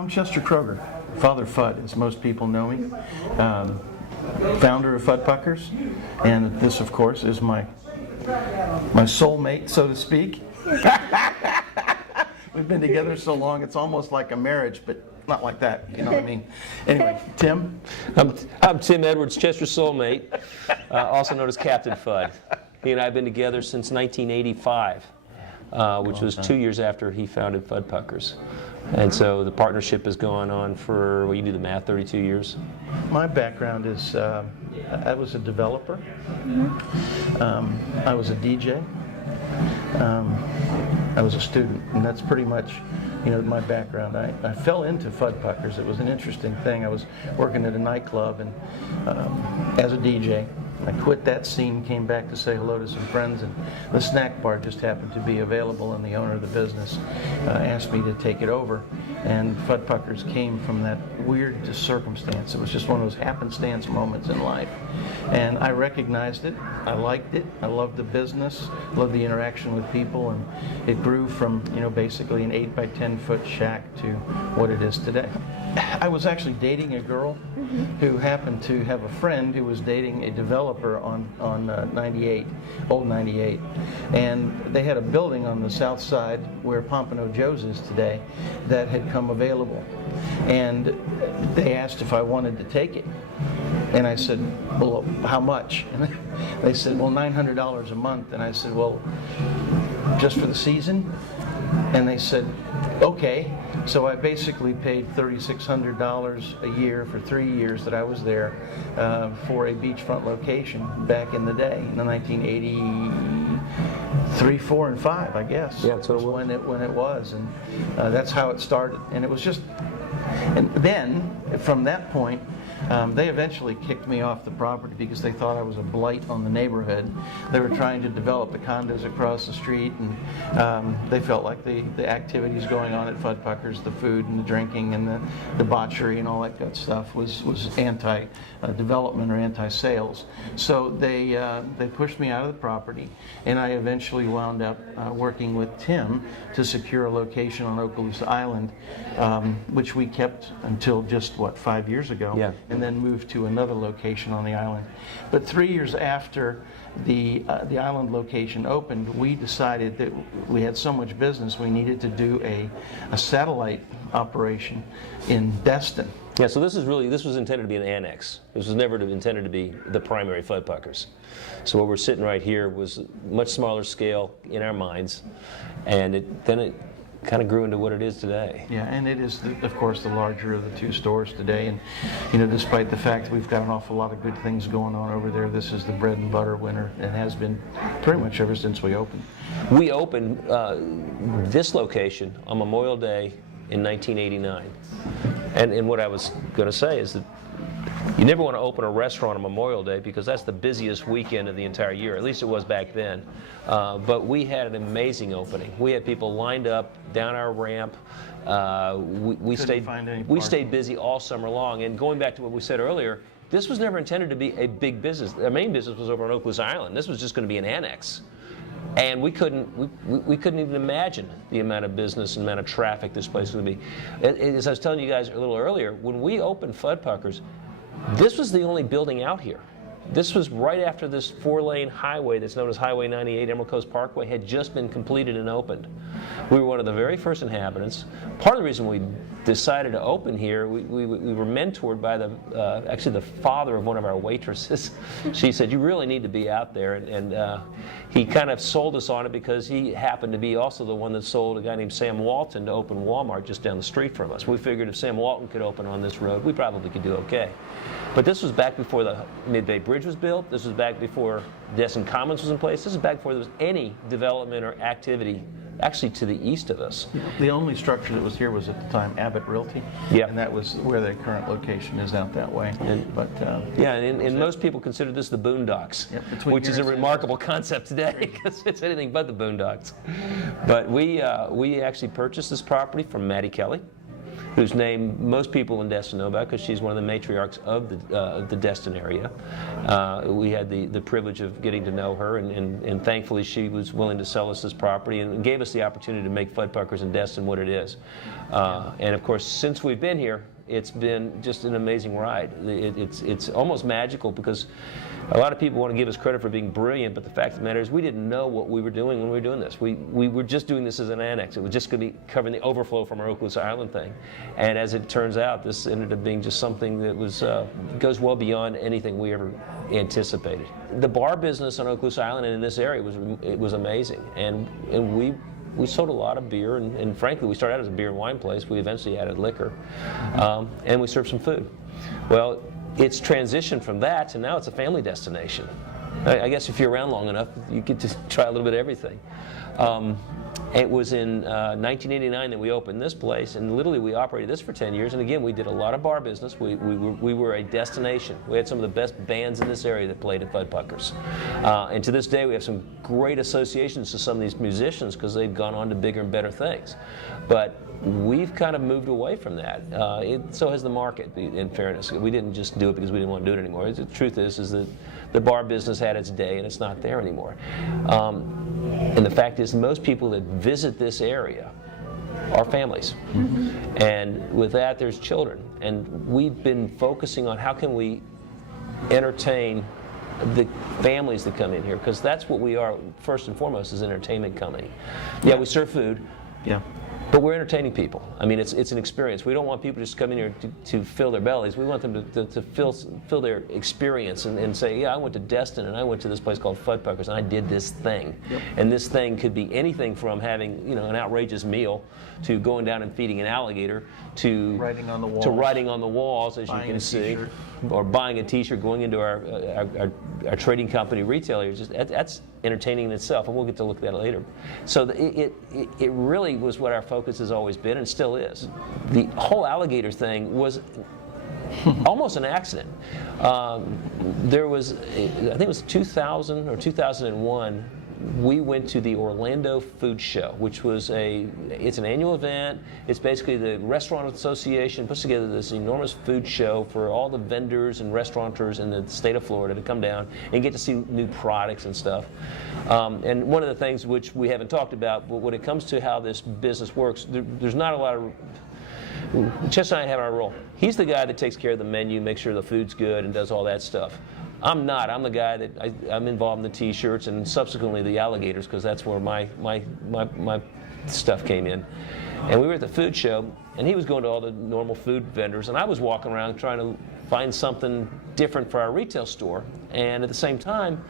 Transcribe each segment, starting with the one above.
I'm Chester Kroeger, Father Fud, as most people know me, founder of Fudpuckers, and this, of course, is my soulmate, so to speak. We've been together so long, it's almost like a marriage, but not like that, you know what I mean? Anyway, Tim? I'm Tim Edwards, Chester's soulmate, also known as Captain Fud. He and I have been together since 1985, which was 2 years after he founded Fudpuckers. And so the partnership has gone on for, well, you do the math, 32 years? My background is, I was a developer. I was a DJ. I was a student, and that's pretty much, you know, my background. I fell into Fudpuckers. It was an interesting thing. I was working at a nightclub and as a DJ. I quit that scene, came back to say hello to some friends, and the snack bar just happened to be available, and the owner of the business asked me to take it over. And Fudpuckers came from that weird circumstance. It was just one of those happenstance moments in life. And I recognized it, I liked it, I loved the business, loved the interaction with people, and it grew from, you know, basically an 8 by 10 foot shack to what it is today. I was actually dating a girl who happened to have a friend who was dating a developer on 98, old 98. And they had a building on the south side where Pompano Joe's is today that had come available. And they asked if I wanted to take it. And I said, well, how much? And they said, well, $900 a month. And I said, well, just for the season? And they said, okay. So I basically paid $3,600 a year for 3 years that I was there for a beachfront location back in the day, in the 1983, 4, and 5, I guess. Yeah, that's what it was. When it was, and that's how it started. And it was just, and then from that point, they eventually kicked me off the property because they thought I was a blight on the neighborhood. They were trying to develop the condos across the street, and they felt like the activities going on at Fudpuckers, the food and the drinking and the debauchery and all that good stuff was anti-development or anti-sales. So they pushed me out of the property, and I eventually wound up working with Tim to secure a location on Okaloosa Island, which we kept until just, 5 years ago. Yeah. And then moved to another location on the island. But 3 years after the island location opened, we decided that we had so much business we needed to do a satellite operation in Destin. Yeah, so this was intended to be an annex. This was never intended to be the primary Fudpuckers. So what we're sitting right here was much smaller scale in our minds, and then it kind of grew into what it is today. Yeah, and it is, of course, the larger of the two stores today. And, you know, despite the fact that we've got an awful lot of good things going on over there, this is the bread and butter winner, and has been pretty much ever since we opened. We opened this location on Memorial Day in 1989. And what I was going to say is that you never want to open a restaurant on Memorial Day because that's the busiest weekend of the entire year. At least it was back then. But we had an amazing opening. We had people lined up down our ramp. We stayed busy all summer long. And going back to what we said earlier, this was never intended to be a big business. Our main business was over on Okaloosa Island. This was just going to be an annex. And we couldn't even imagine the amount of business and amount of traffic this place was going to be. As I was telling you guys a little earlier, when we opened Fudpuckers, this was the only building out here. This was right after this 4-lane highway that's known as Highway 98, Emerald Coast Parkway, had just been completed and opened. We were one of the very first inhabitants. Part of the reason we decided to open here, we were mentored by actually the father of one of our waitresses. She said, you really need to be out there. And he kind of sold us on it because he happened to be also the one that sold a guy named Sam Walton to open Walmart just down the street from us. We figured if Sam Walton could open on this road, we probably could do okay. But this was back before the Mid-Bay Bridge was built. This was back before Destin Commons was in place. This is back before there was any development or activity actually to the east of us. The only structure that was here was at the time Abbott Realty, and that was where the current location is out that way. And most people consider this the Boondocks, which is a remarkable concept today because it's anything but the Boondocks. But we actually purchased this property from Mattie Kelly. whose name most people in Destin know about because she's one of the matriarchs of the Destin area. We had the privilege of getting to know her, and thankfully she was willing to sell us this property and gave us the opportunity to make Fudpuckers in Destin what it is. And of course, since we've been here, it's been just an amazing ride. It's almost magical because a lot of people want to give us credit for being brilliant, but the fact of the matter is we didn't know what we were doing when we were doing this. We were just doing this as an annex. It was just going to be covering the overflow from our Oakland Island thing. And as it turns out, this ended up being just something that was goes well beyond anything we ever anticipated. The bar business on Oakland Island and in this area was amazing. And we sold a lot of beer, and frankly, we started out as a beer and wine place. We eventually added liquor, and we served some food. Well, it's transitioned from that to now it's a family destination. I guess if you're around long enough, you get to try a little bit of everything. It was in 1989 that we opened this place, and literally we operated this for 10 years. And again, we did a lot of bar business. We were a destination. We had some of the best bands in this area that played at Fudpuckers. And to this day, we have some great associations to some of these musicians because they've gone on to bigger and better things. But we've kind of moved away from that. So has the market, in fairness. We didn't just do it because we didn't want to do it anymore. The truth is that the bar business had its day and it's not there anymore. And the fact is most people that visit this area are families. And with that, there's children. And we've been focusing on how can we entertain the families that come in here, because that's what we are first and foremost, is an entertainment company. Yeah, we serve food. Yeah. But we're entertaining people. I mean, it's an experience. We don't want people just coming here to fill their bellies. We want them to fill their experience and say, yeah, I went to Destin and I went to this place called Fudpuckers and I did this thing. Yep. And this thing could be anything from having an outrageous meal to going down and feeding an alligator to writing on the walls, as you can see, or buying a T-shirt, going into our trading company retailers. That's entertaining in itself, and we'll get to look at that later. So it really was what our focus has always been, and still is. The whole alligator thing was almost an accident. There was, I think it was 2000 or 2001, we went to the Orlando Food Show, which was it's an annual event. It's basically the Restaurant Association puts together this enormous food show for all the vendors and restaurateurs in the state of Florida to come down and get to see new products and stuff. And one of the things which we haven't talked about, but when it comes to how this business works, there's not a lot of Chester and I have our role. He's the guy that takes care of the menu, makes sure the food's good, and does all that stuff. I'm not. I'm the guy that I'm involved in the T-shirts and subsequently the alligators, because that's where my stuff came in. And we were at the food show, and he was going to all the normal food vendors, and I was walking around trying to find something different for our retail store. And at the same time,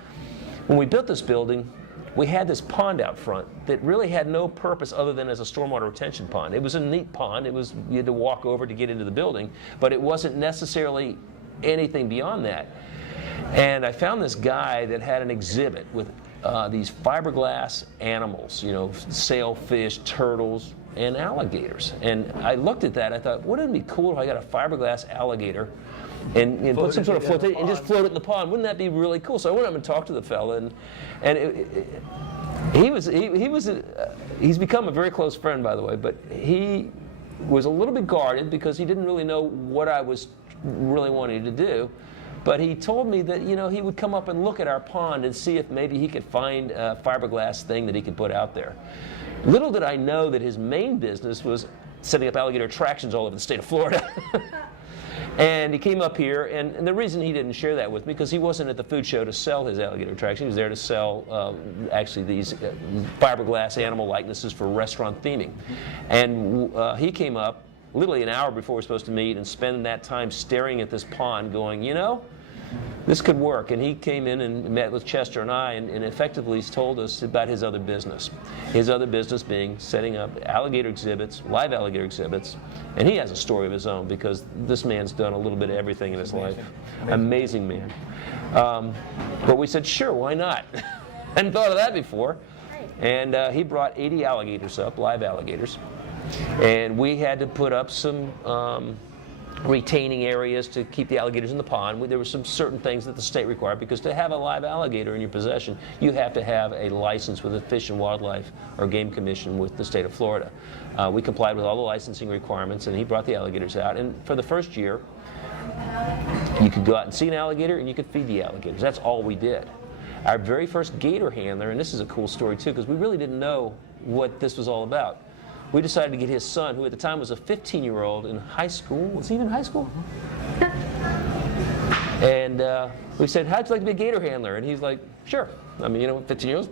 when we built this building, we had this pond out front that really had no purpose other than as a stormwater retention pond. It was a neat pond. You had to walk over to get into the building, but it wasn't necessarily anything beyond that. And I found this guy that had an exhibit with these fiberglass animals, sailfish, turtles, and alligators. And I looked at that, I thought, wouldn't it be cool if I got a fiberglass alligator and put some sort of flotation and just float it in the pond? Wouldn't that be really cool? So I went up and talked to the fella, and he's become a very close friend, by the way, but he was a little bit guarded because he didn't really know what I was really wanting to do. But he told me that, he would come up and look at our pond and see if maybe he could find a fiberglass thing that he could put out there. Little did I know that his main business was setting up alligator attractions all over the state of Florida. And he came up here, and the reason he didn't share that with me, because he wasn't at the food show to sell his alligator attraction. He was there to sell, actually, these fiberglass animal likenesses for restaurant theming. And he came up literally an hour before we were supposed to meet and spend that time staring at this pond going, this could work. And he came in and met with Chester and I, and effectively he's told us about his other business. His other business being setting up alligator exhibits, live alligator exhibits. And he has a story of his own, because this man's done a little bit of everything in his life. Amazing man. But we said, sure, why not? Hadn't thought of that before. And he brought 80 alligators up, live alligators. And we had to put up some retaining areas to keep the alligators in the pond. There were some certain things that the state required, because to have a live alligator in your possession, you have to have a license with the Fish and Wildlife or Game Commission with the state of Florida. We complied with all the licensing requirements, and he brought the alligators out. And for the first year, you could go out and see an alligator, and you could feed the alligators. That's all we did. Our very first gator handler, and this is a cool story too, because we really didn't know what this was all about. We decided to get his son, who at the time was a 15-year-old in high school. Was he even in high school? And we said, how'd you like to be a gator handler? And he's like, sure. I mean, 15-year-olds.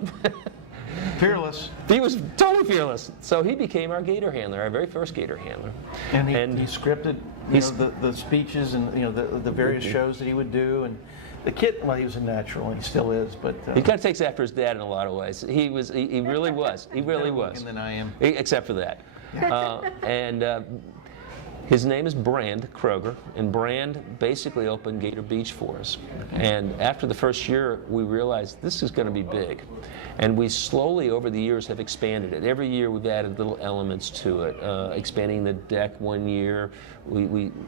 Fearless. He was totally fearless. So he became our gator handler, our very first gator handler. And he scripted the speeches and the various shows that he would do. And the kid, well, he was a natural, and he still is, but he kind of takes after his dad in a lot of ways. He really was. He really was. Than I am. Except for that. His name is Brand Kroeger, and Brand basically opened Gator Beach for us. And after the first year, we realized this is going to be big. And we slowly, over the years, have expanded it. Every year, we've added little elements to it. Expanding the deck one year.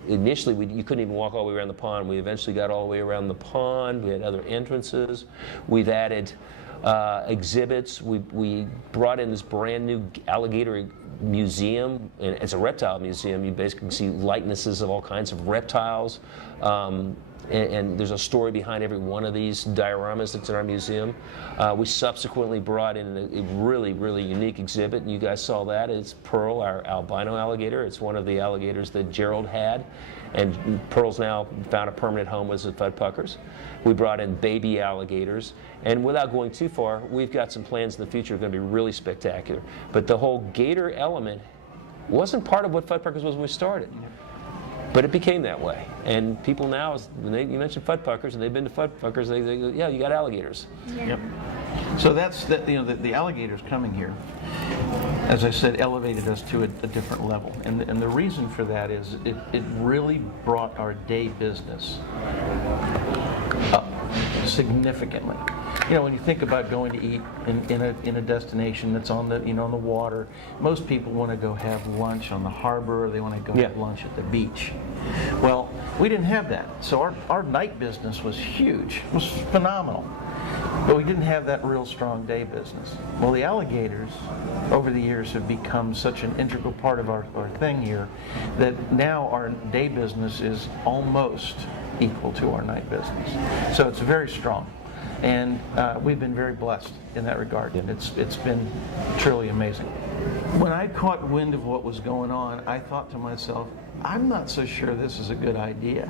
Initially, you couldn't even walk all the way around the pond. We eventually got all the way around the pond. We had other entrances. We've added exhibits. We brought in this brand new alligator museum, and it's a reptile museum. You basically see likenesses of all kinds of reptiles, and there's a story behind every one of these dioramas that's in our museum. We subsequently brought in a really, really unique exhibit, and you guys saw that. It's Pearl, our albino alligator. It's one of the alligators that Gerald had, and Pearl's now found a permanent home with the Fudpuckers. We brought in baby alligators, and without going too far, we've got some plans in the future that are going to be really spectacular. But the whole gator element wasn't part of what Fudpuckers was when we started. But it became that way. And people now, when you mention Fudpuckers, and they've been to Fudpuckers, they go, yeah, you got alligators. Yeah. Yep. So that's the alligators coming here, as I said, elevated us to a different level. And the reason for that is it really brought our day business up significantly. When you think about going to eat in a destination that's on the on the water, most people want to go have lunch on the harbor, or they want to go have lunch at the beach. Well, we didn't have that, so our night business was huge. It was phenomenal, but we didn't have that real strong day business. Well, the alligators over the years have become such an integral part of our thing here that now our day business is almost equal to our night business. So it's very strong. And we've been very blessed in that regard. It's been truly amazing. When I caught wind of what was going on, I thought to myself, I'm not so sure this is a good idea.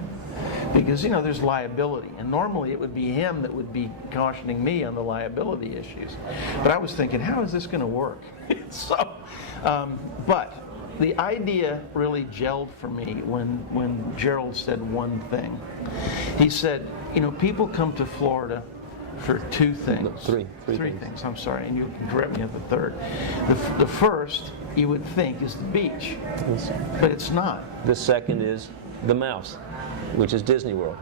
Because, there's liability. And normally it would be him that would be cautioning me on the liability issues. But I was thinking, how is this going to work? But the idea really gelled for me when Gerald said one thing. He said, people come to Florida for two things. Three things. I'm sorry, and you can correct me on the third. The first, you would think, is the beach, but it's not. The second is the mouse, which is Disney World.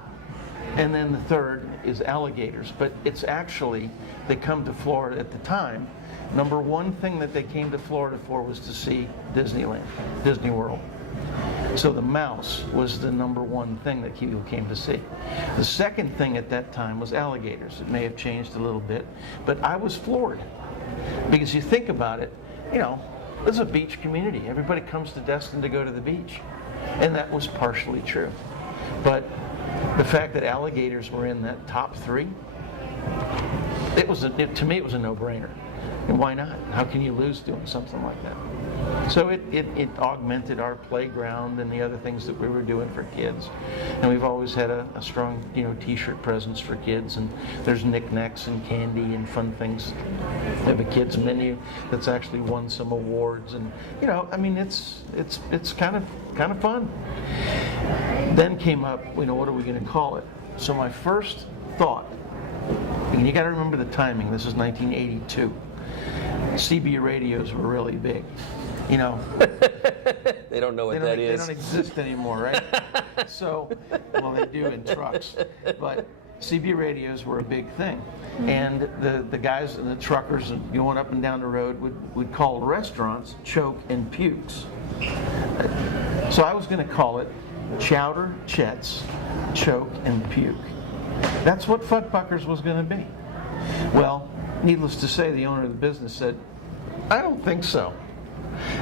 And then the third is alligators, but it's actually, they come to Florida at the time. Number one thing that they came to Florida for was to see Disneyland, Disney World. So the mouse was the number one thing that people came to see. The second thing at that time was alligators. It may have changed a little bit, but I was floored. Because you think about it, this is a beach community. Everybody comes to Destin to go to the beach. And that was partially true. But the fact that alligators were in that top three, to me it was a no-brainer. And why not? How can you lose doing something like that? So it augmented our playground and the other things that we were doing for kids. And we've always had a strong, t-shirt presence for kids, and there's knickknacks and candy and fun things. We have a kids menu that's actually won some awards, and it's kind of fun. Then came up, what are we going to call it? So my first thought, and you got to remember the timing. This is 1982. CB radios were really big. They don't know what that is. They don't exist anymore, right? So, well, they do in trucks. But CB radios were a big thing. And the guys and the truckers going up and down the road would call restaurants Choke and Pukes. So I was going to call it chowder, chets, choke, and puke. That's what Fudpuckers was going to be. Well, needless to say, the owner of the business said, I don't think so.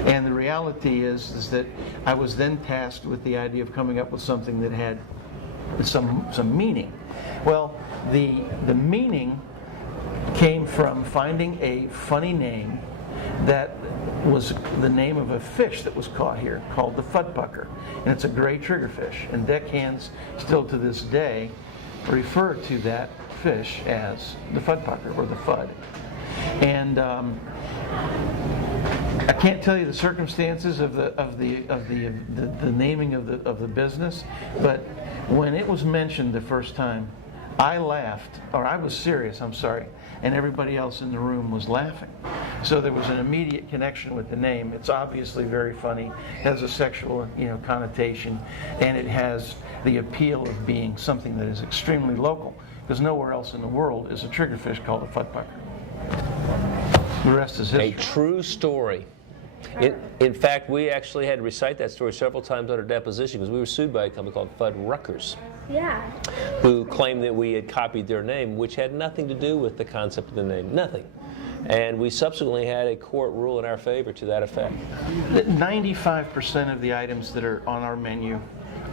And the reality is that I was then tasked with the idea of coming up with something that had some meaning. Well, the meaning came from finding a funny name that was the name of a fish that was caught here called the Fudpucker. And it's a gray triggerfish. And deckhands still to this day refer to that fish as the Fudpucker or the Fud. And I can't tell you the circumstances of the naming of the business, but when it was mentioned the first time, I laughed, or I was serious, I'm sorry, and everybody else in the room was laughing. So there was an immediate connection with the name. It's obviously very funny, has a sexual, connotation, and it has the appeal of being something that is extremely local, because nowhere else in the world is a triggerfish called a Fudpucker. The rest is history. A true story. In fact, we actually had to recite that story several times under deposition because we were sued by a company called Fudpuckers. Yeah. Who claimed that we had copied their name, which had nothing to do with the concept of the name. Nothing. And we subsequently had a court rule in our favor to that effect. 95% of the items that are on our menu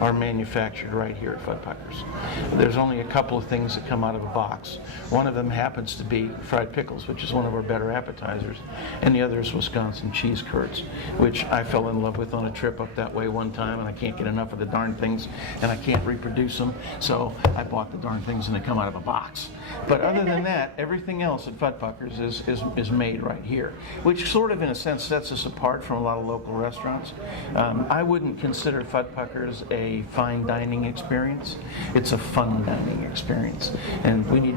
are manufactured right here at Fudpuckers. There's only a couple of things that come out of a box. One of them happens to be fried pickles, which is one of our better appetizers, and the other is Wisconsin cheese curds, which I fell in love with on a trip up that way one time, and I can't get enough of the darn things, and I can't reproduce them, so I bought the darn things and they come out of a box. But other than that, everything else at Fudpuckers is made right here, which sort of in a sense sets us apart from a lot of local restaurants. I wouldn't consider Fudpuckers a fine dining experience. It's a fun dining experience, and we need.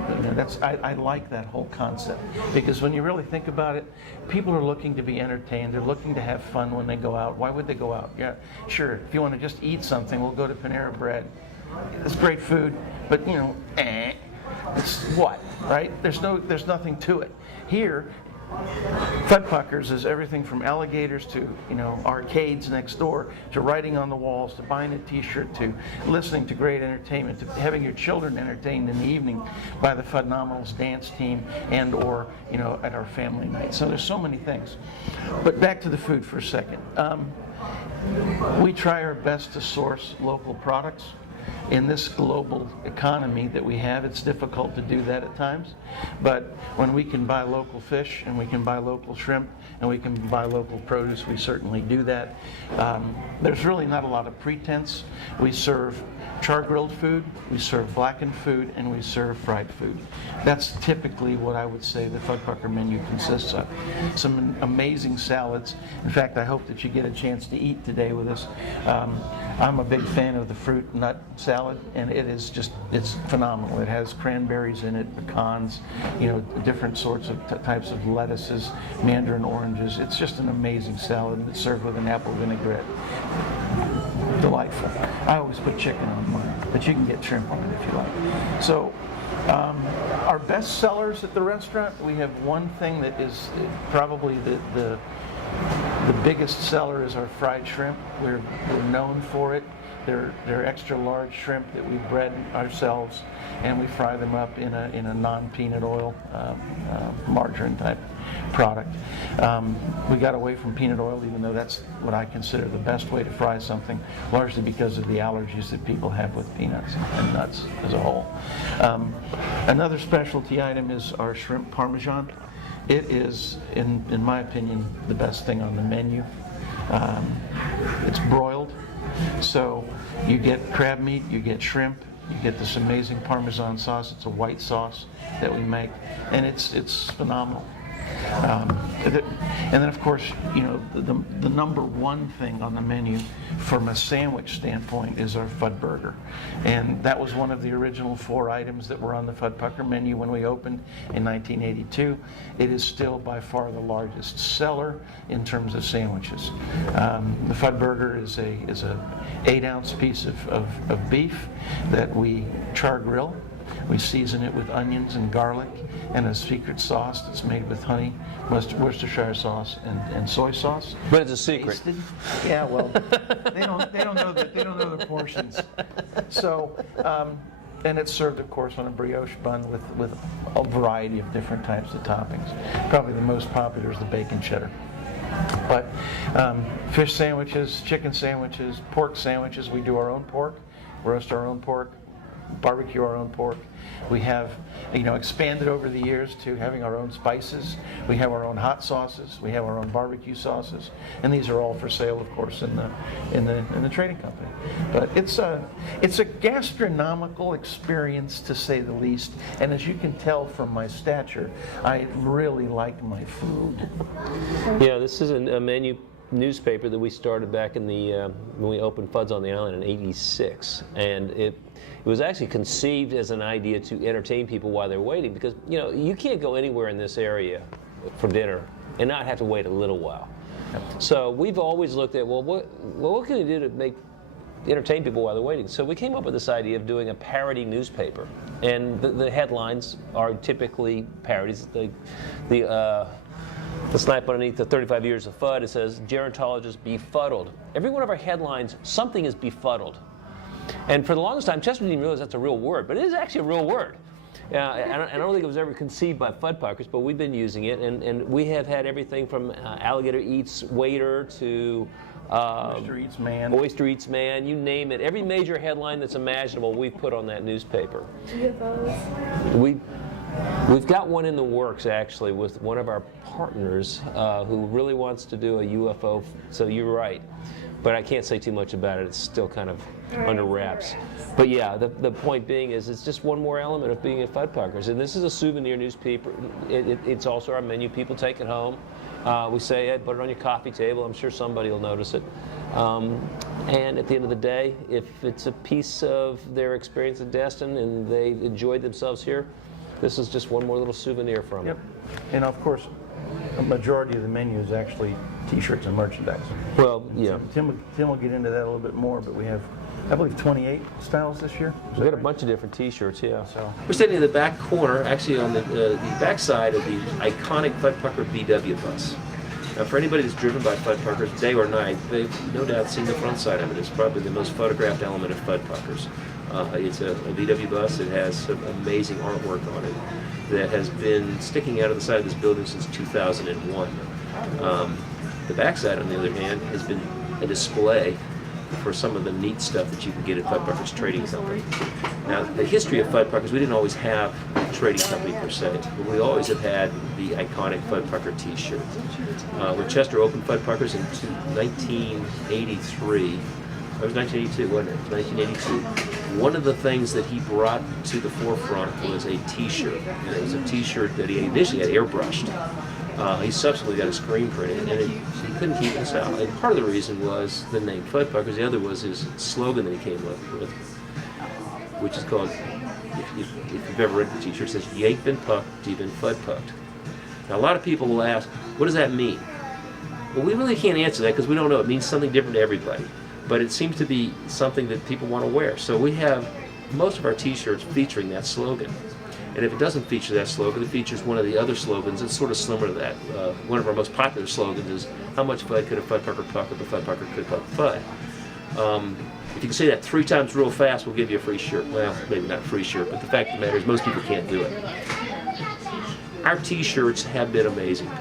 I like that whole concept, because when you really think about it, people are looking to be entertained. They're looking to have fun when they go out. Why would they go out? Yeah, sure. If you want to just eat something, we'll go to Panera Bread. It's great food, but it's what, right? There's nothing to it. Here, Fudpuckers is everything from alligators to arcades next door, to writing on the walls, to buying a T-shirt, to listening to great entertainment, to having your children entertained in the evening by the Phenomenals dance team and or at our family night. So there's so many things. But back to the food for a second. We try our best to source local products. In this global economy that we have, it's difficult to do that at times. But when we can buy local fish, and we can buy local shrimp, and we can buy local produce, we certainly do that. There's really not a lot of pretense. We serve char-grilled food, we serve blackened food, and we serve fried food. That's typically what I would say the Fudpucker menu consists of. Some amazing salads. In fact, I hope that you get a chance to eat today with us. I'm a big fan of the fruit nut salad, and it's phenomenal. It has cranberries in it, pecans, different sorts of types of lettuces, mandarin oranges. It's just an amazing salad, and it's served with an apple vinaigrette. Delightful. I always put chicken on mine, but you can get shrimp on it if you like. So our best sellers at the restaurant, we have one thing that is probably the biggest seller is our fried shrimp. We're known for it. They're extra large shrimp that we bread ourselves, and we fry them up in a non-peanut oil margarine type product. We got away from peanut oil, even though that's what I consider the best way to fry something, largely because of the allergies that people have with peanuts and nuts as a whole. Another specialty item is our shrimp parmesan. It is, in my opinion, the best thing on the menu. It's broiled, so you get crab meat, you get shrimp, you get this amazing Parmesan sauce. It's a white sauce that we make, and it's phenomenal. And then, of course, the number one thing on the menu from a sandwich standpoint is our Fud Burger. And that was one of the original 4 items that were on the Fudpucker menu when we opened in 1982. It is still by far the largest seller in terms of sandwiches. The Fud Burger is a 8-ounce piece of beef that we char grill We season it with onions and garlic and a secret sauce that's made with honey, Worcestershire sauce, and soy sauce. But it's a secret. Tasted. Yeah, well, they don't know the portions. So, and it's served, of course, on a brioche bun with a variety of different types of toppings. Probably the most popular is the bacon cheddar. But fish sandwiches, chicken sandwiches, pork sandwiches. We do our own pork, roast our own pork, barbecue our own pork. We have, expanded over the years to having our own spices. We have our own hot sauces. We have our own barbecue sauces, and these are all for sale, of course, in the trading company. But it's a gastronomical experience, to say the least. And as you can tell from my stature, I really like my food. Yeah, this is a menu newspaper that we started back in the when we opened Fuds on the Island in '86, and it was actually conceived as an idea to entertain people while they're waiting, because you can't go anywhere in this area for dinner and not have to wait a little while. So we've always looked at, what can we do to entertain people while they're waiting? So we came up with this idea of doing a parody newspaper, and the headlines are typically parodies. The snipe underneath the 35 years of FUD, it says, gerontologist befuddled. Every one of our headlines, something is befuddled. And for the longest time, Chester didn't even realize that's a real word, but it is actually a real word. I don't think it was ever conceived by Fudpuckers, but we've been using it, and we have had everything from Alligator Eats Waiter to Oyster Eats Man. Oyster Eats Man, you name it. Every major headline that's imaginable, we've put on that newspaper. UFOs? We've got one in the works, actually, with one of our partners who really wants to do a UFO, so you're right. But I can't say too much about it. It's still kind of under wraps. But yeah, the point being is it's just one more element of being at Fudpuckers. And this is a souvenir newspaper. It's also our menu. People take it home. We say, hey, put it on your coffee table. I'm sure somebody will notice it. And at the end of the day, if it's a piece of their experience at Destin and they enjoyed themselves here, this is just one more little souvenir from it. And of course, a majority of the menu is actually T-shirts and merchandise. Well, yeah. Tim will get into that a little bit more, but we have, I believe, 28 styles this year. We've got a bunch of different T-shirts, yeah. So We're standing in the back corner, actually on the back side of the iconic Fudpucker VW bus. Now, for anybody that's driven by Fudpuckers, day or night, they've no doubt seen the front side of it. It's probably the most photographed element of Fudpuckers. It's a VW bus. It has some amazing artwork on it that has been sticking out of the side of this building since 2001. The backside, on the other hand, has been a display for some of the neat stuff that you can get at Fudpuckers Trading Company. Now, the history of Fudpuckers, we didn't always have a trading company per se, but we always have had the iconic Fudpucker T-shirt. When Chester opened Fudpuckers in 1983, it was 1982, wasn't it? 1982. One of the things that he brought to the forefront was a T-shirt, and it was a T-shirt that he initially had airbrushed. He subsequently got a screen printed, and he couldn't keep this out. And part of the reason was the name Fudpuckers. The other was his slogan that he came up with, which is called, if you've ever read the T-shirt, it says, "You ain't been pucked, you've been Fudpucked." Now, a lot of people will ask, what does that mean? Well, we really can't answer that because we don't know. It means something different to everybody. But it seems to be something that people want to wear. So we have most of our T-shirts featuring that slogan. And if it doesn't feature that slogan, it features one of the other slogans that's sort of similar to that. One of our most popular slogans is, how much Fud could a Fudpucker puck if a Fudpucker could puck Fud? If you can say that 3 times real fast, we'll give you a free shirt. Well, maybe not a free shirt, but the fact of the matter is most people can't do it. Our T-shirts have been amazing.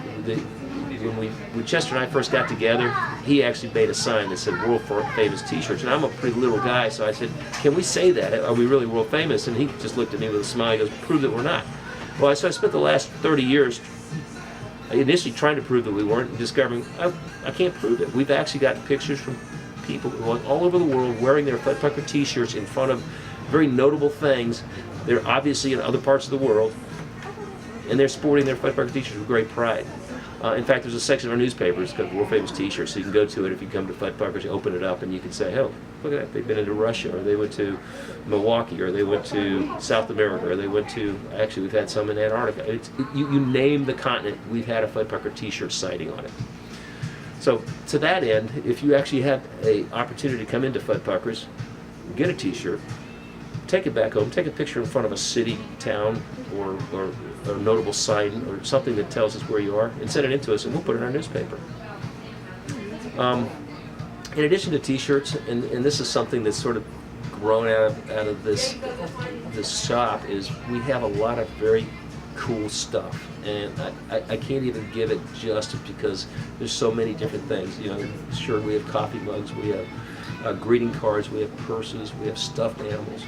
When Chester and I first got together, he actually made a sign that said world famous T-shirts. And I'm a pretty little guy, so I said, can we say that? Are we really world famous? And he just looked at me with a smile. He goes, prove that we're not. Well, so I spent the last 30 years initially trying to prove that we weren't, and discovering I can't prove it. We've actually got pictures from people going all over the world wearing their Fudpucker T-shirts in front of very notable things. They're obviously in other parts of the world, and they're sporting their Fudpucker T-shirts with great pride. In fact, there's a section of our newspaper that's called World Famous T-shirts, so you can go to it if you come to Fudpuckers, you open it up, and you can say, oh, look at that, they've been into Russia, or they went to Milwaukee, or they went to South America, or they went to, actually we've had some in Antarctica. You name the continent, we've had a Fudpucker T-shirt sighting on it. So to that end, if you actually have an opportunity to come into Fudpuckers, get a T-shirt, take it back home, take a picture in front of a city, town, or a notable sign, or something that tells us where you are, and send it in to us, and we'll put it in our newspaper. In addition to T-shirts, and this is something that's sort of grown out of this shop, is we have a lot of very cool stuff, and I can't even give it justice because there's so many different things. You know, sure, we have coffee mugs, we have greeting cards, we have purses, we have stuffed animals.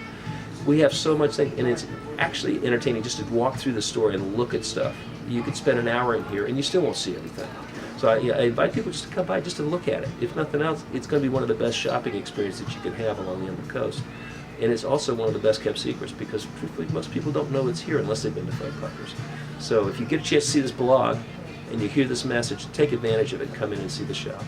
We have so much thing, and it's actually entertaining just to walk through the store and look at stuff. You could spend an hour in here and you still won't see everything. So I invite people just to come by just to look at it. If nothing else, it's going to be one of the best shopping experiences that you can have along the Inland Coast. And it's also one of the best kept secrets because truthfully most people don't know it's here unless they've been to Fudpuckers. So if you get a chance to see this blog and you hear this message, take advantage of it and come in and see the shop.